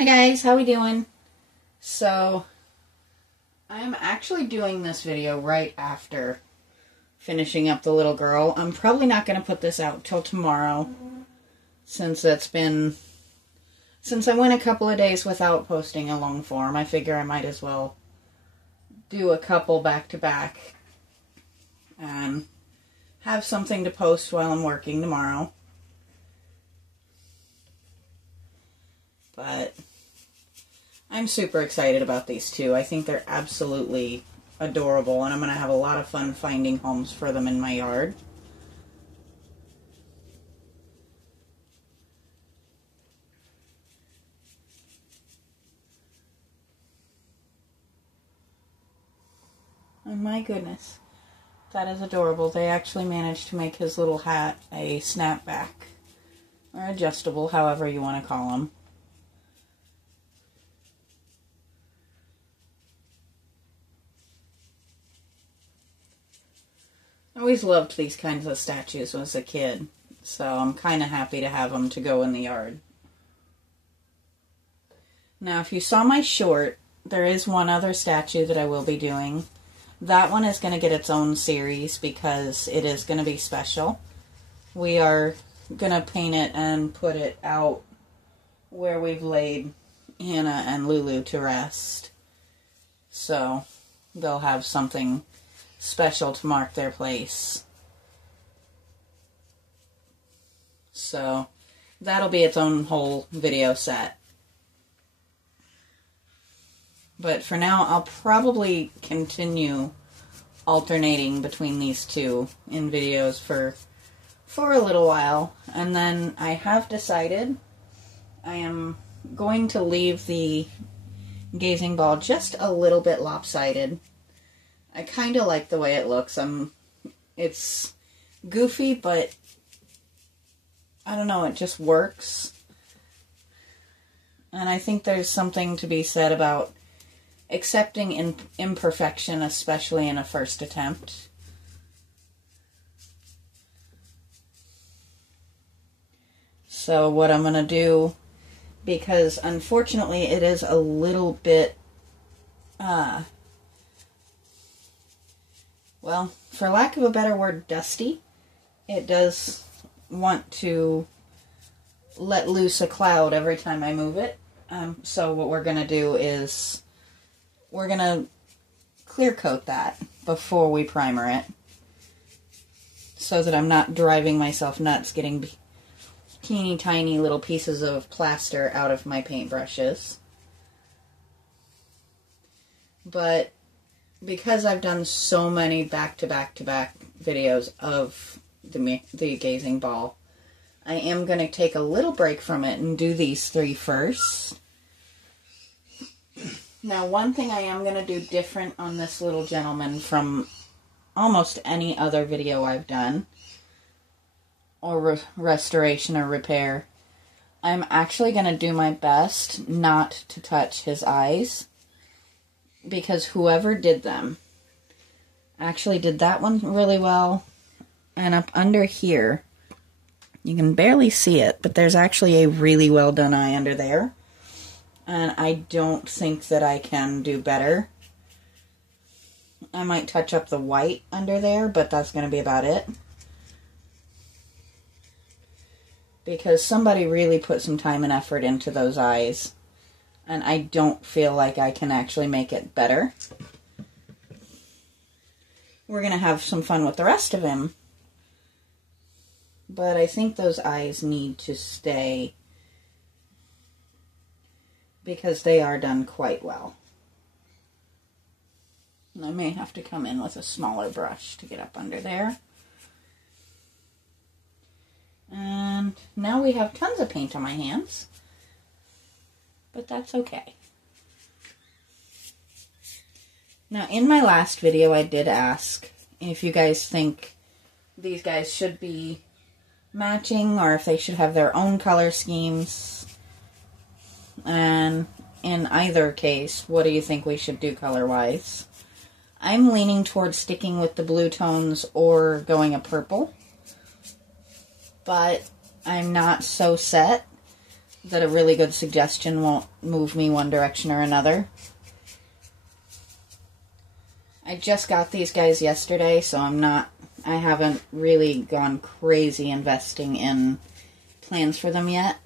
Hi guys, how we doing? So, I'm actually doing this video right after finishing up the little girl. I'm probably not going to put this out till tomorrow, since I went a couple of days without posting a long form. I figure I might as well do a couple back to back and have something to post while I'm working tomorrow. But I'm super excited about these two. I think they're absolutely adorable, and I'm going to have a lot of fun finding homes for them in my yard. And my goodness, that is adorable. They actually managed to make his little hat a snapback, or adjustable, however you want to call them. I always loved these kinds of statues as a kid, so I'm kind of happy to have them to go in the yard. Now, if you saw my short, there is one other statue that I will be doing. That one is going to get its own series because it is going to be special. We are going to paint it and put it out where we've laid Hannah and Lulu to rest. So they'll have something special to mark their place. So that'll be its own whole video set. But for now, I'll probably continue alternating between these two in videos for a little while. And then I have decided I am going to leave the gazing ball just a little bit lopsided. I kind of like the way it looks. It's goofy, but I don't know, it just works. And I think there's something to be said about accepting imperfection, especially in a first attempt. So what I'm going to do, because unfortunately it is a little bit, well, for lack of a better word, dusty. It does want to let loose a cloud every time I move it. So what we're going to do is we're going to clear coat that before we primer it, so that I'm not driving myself nuts getting teeny tiny little pieces of plaster out of my paintbrushes. But because I've done so many back-to-back-to-back videos of the gazing ball, I am going to take a little break from it and do these three first. Now, one thing I am going to do different on this little gentleman from almost any other video I've done, or restoration or repair, I'm actually going to do my best not to touch his eyes, because whoever did them actually did that one really well. And up under here, you can barely see it, but there's actually a really well done eye under there. And I don't think that I can do better. I might touch up the white under there, but that's going to be about it. Because somebody really put some time and effort into those eyes. And I don't feel like I can actually make it better. We're going to have some fun with the rest of him. But I think those eyes need to stay, because they are done quite well. And I may have to come in with a smaller brush to get up under there. And now we have tons of paint on my hands. But that's okay. Now, in my last video, I did ask if you guys think these guys should be matching, or if they should have their own color schemes. And in either case, what do you think we should do color-wise? I'm leaning towards sticking with the blue tones or going a purple. But I'm not so set. that a really good suggestion won't move me one direction or another. I just got these guys yesterday, so I haven't really gone crazy investing in plans for them yet.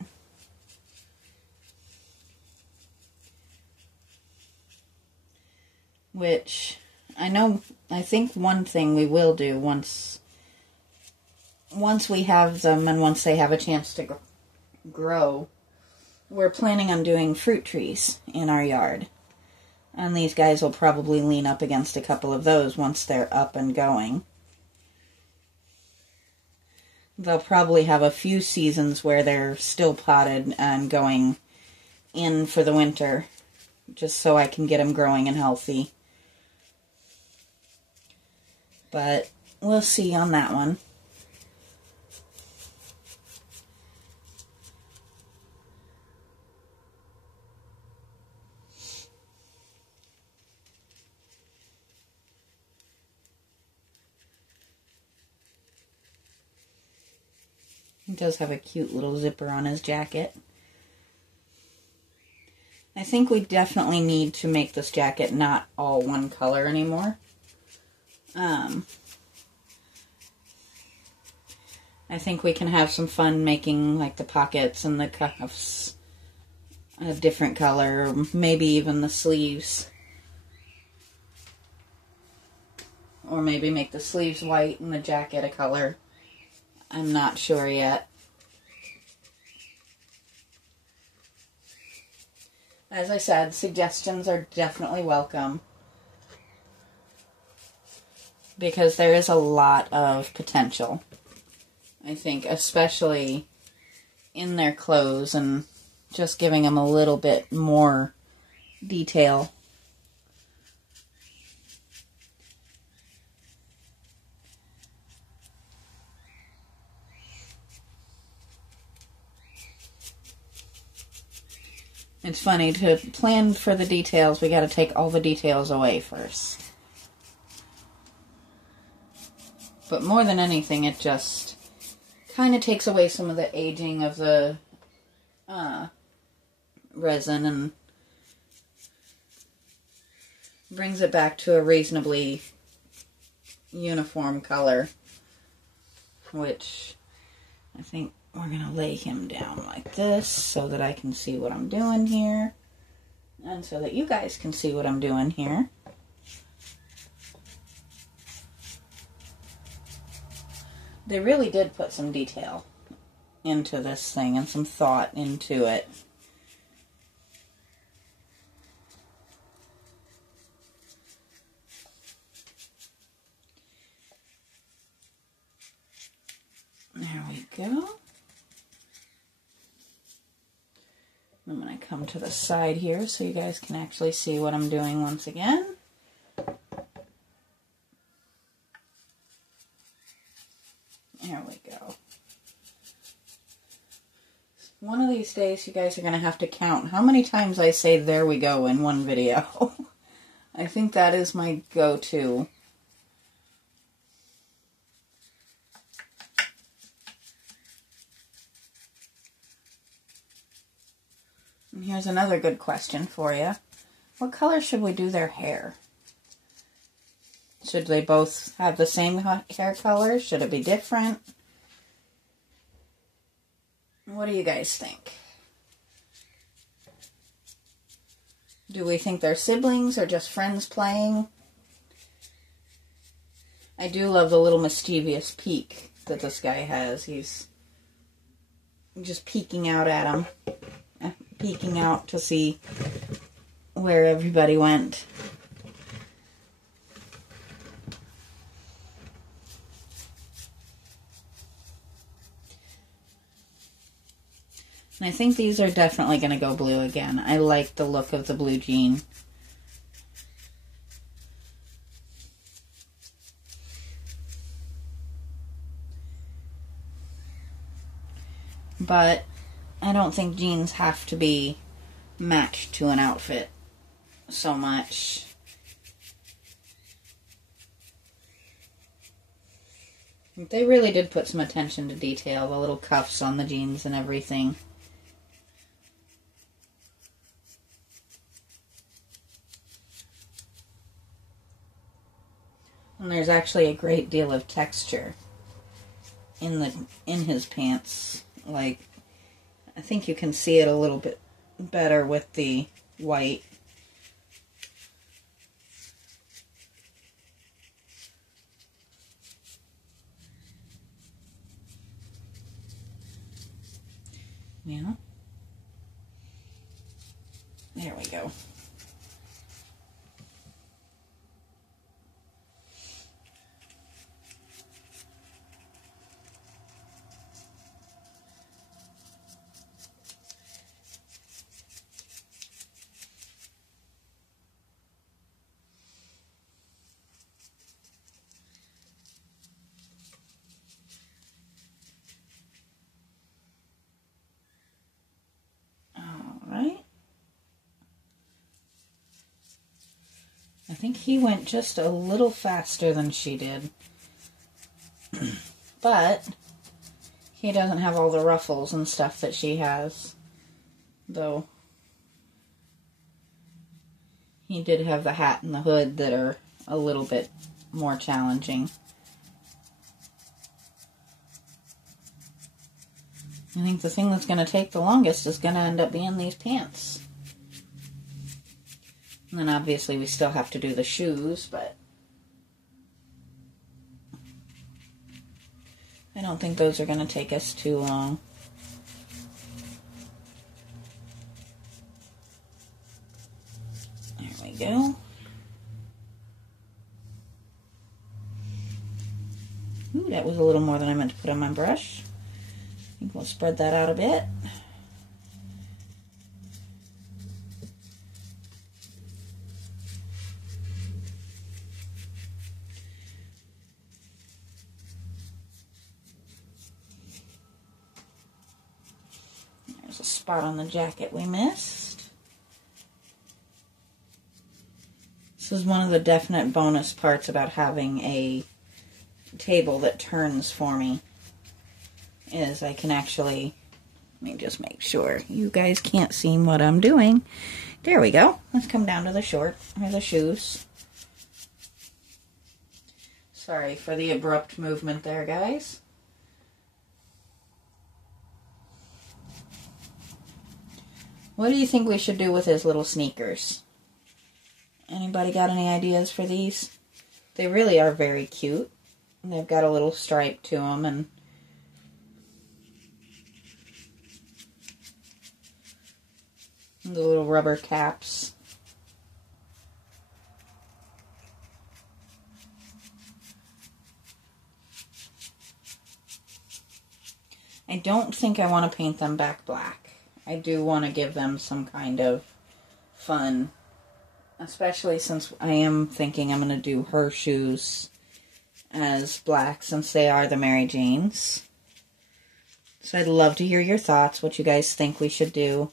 Which, I think one thing we will do once we have them and once they have a chance to grow, we're planning on doing fruit trees in our yard. And these guys will probably lean up against a couple of those once they're up and going. They'll probably have a few seasons where they're still potted and going in for the winter, just so I can get them growing and healthy. But we'll see on that one. He does have a cute little zipper on his jacket. I think we definitely need to make this jacket not all one color anymore. I think we can have some fun making like the pockets and the cuffs a different color, or maybe even the sleeves. Or maybe make the sleeves white and the jacket a color. I'm not sure yet. As I said, suggestions are definitely welcome, because there is a lot of potential, I think, especially in their clothes and just giving them a little bit more detail. It's funny, to plan for the details, we gotta take all the details away first. But more than anything, it just kind of takes away some of the aging of the resin and brings it back to a reasonably uniform color, which I think we're going to lay him down like this so that I can see what I'm doing here, and so that you guys can see what I'm doing here. They really did put some detail into this thing and some thought into it. There we go. I'm going to come to the side here so you guys can actually see what I'm doing once again. There we go. One of these days you guys are going to have to count how many times I say "there we go" in one video. I think that is my go-to. And here's another good question for you. What color should we do their hair? Should they both have the same hair color? Should it be different? What do you guys think? Do we think they're siblings or just friends playing? I do love the little mischievous peek that this guy has. He's just peeking out at him. Peeking out to see where everybody went. And I think these are definitely going to go blue again. I like the look of the blue jean. But I don't think jeans have to be matched to an outfit so much. They really did put some attention to detail, the little cuffs on the jeans and everything. And there's actually a great deal of texture in his pants. Like, I think you can see it a little bit better with the white. Yeah. There we go. I think he went just a little faster than she did. But he doesn't have all the ruffles and stuff that she has. Though he did have the hat and the hood that are a little bit more challenging. I think the thing that's going to take the longest is going to end up being these pants. And then obviously we still have to do the shoes, but I don't think those are going to take us too long. There we go. Ooh, that was a little more than I meant to put on my brush. I think we'll spread that out a bit. There's a spot on the jacket we missed. This is one of the definite bonus parts about having a table that turns for me, is I can actually, let me just make sure you guys can't see what I'm doing. There we go. Let's come down to the the shoes. Sorry for the abrupt movement there, guys. What do you think we should do with his little sneakers? Anybody got any ideas for these? They really are very cute. They've got a little stripe to them and the little rubber caps. I don't think I want to paint them back black. I do want to give them some kind of fun, especially since I am thinking I'm going to do her shoes as black since they are the Mary Janes. So I'd love to hear your thoughts, what you guys think we should do.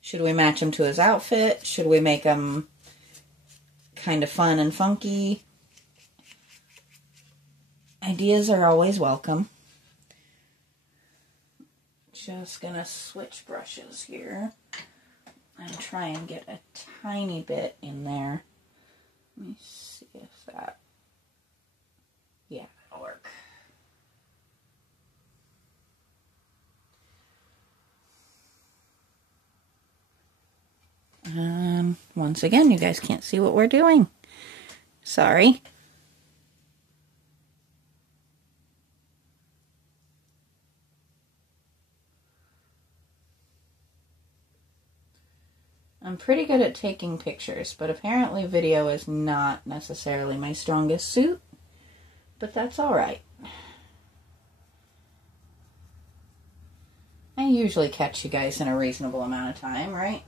Should we match him to his outfit? Should we make him kind of fun and funky? Ideas are always welcome. Just gonna switch brushes here and try and get a tiny bit in there. Let me see if that, yeah, that'll work. Once again, you guys can't see what we're doing. Sorry. I'm pretty good at taking pictures, but apparently video is not necessarily my strongest suit, but that's alright. I usually catch you guys in a reasonable amount of time, right?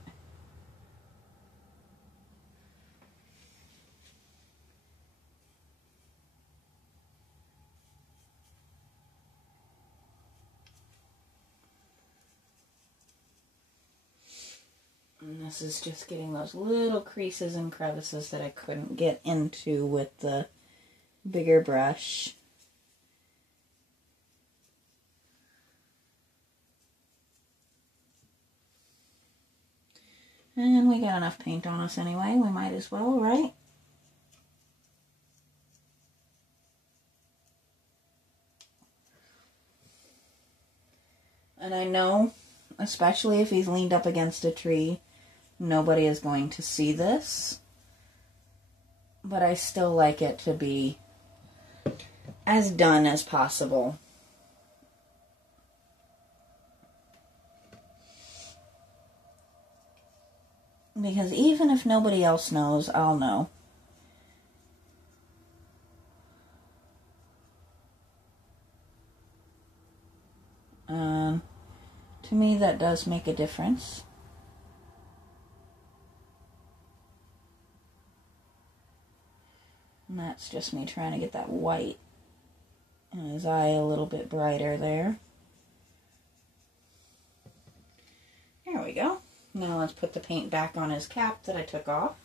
And this is just getting those little creases and crevices that I couldn't get into with the bigger brush. And we got enough paint on us anyway, we might as well, right? And I know, especially if he's leaned up against a tree, nobody is going to see this. But I still like it to be as done as possible. Because even if nobody else knows, I'll know. To me, that does make a difference. And that's just me trying to get that white in his eye a little bit brighter there. There we go. Now let's put the paint back on his cap that I took off.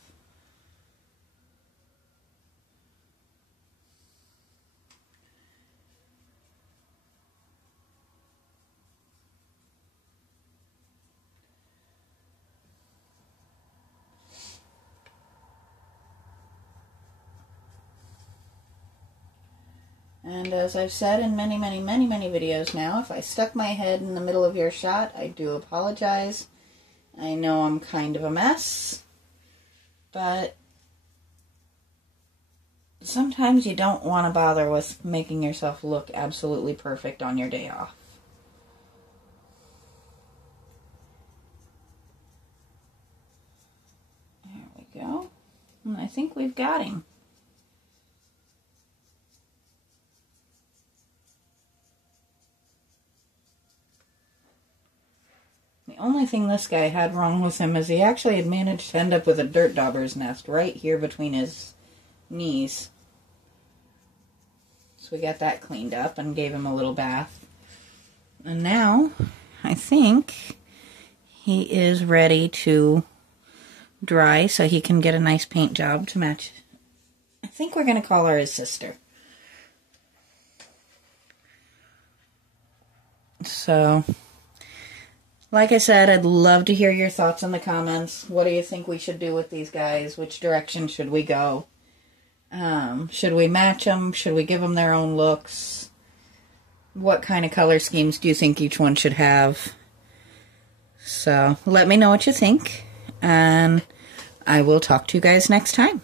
And as I've said in many videos now, if I stuck my head in the middle of your shot, I do apologize. I know I'm kind of a mess, but sometimes you don't want to bother with making yourself look absolutely perfect on your day off. There we go. And I think we've got him. The only thing this guy had wrong with him is he actually had managed to end up with a dirt dauber's nest right here between his knees. So we got that cleaned up and gave him a little bath. And now, I think he is ready to dry so he can get a nice paint job to match. I think we're going to call her his sister. So, like I said, I'd love to hear your thoughts in the comments. What do you think we should do with these guys? Which direction should we go? Should we match them? Should we give them their own looks? What kind of color schemes do you think each one should have? So, let me know what you think. And I will talk to you guys next time.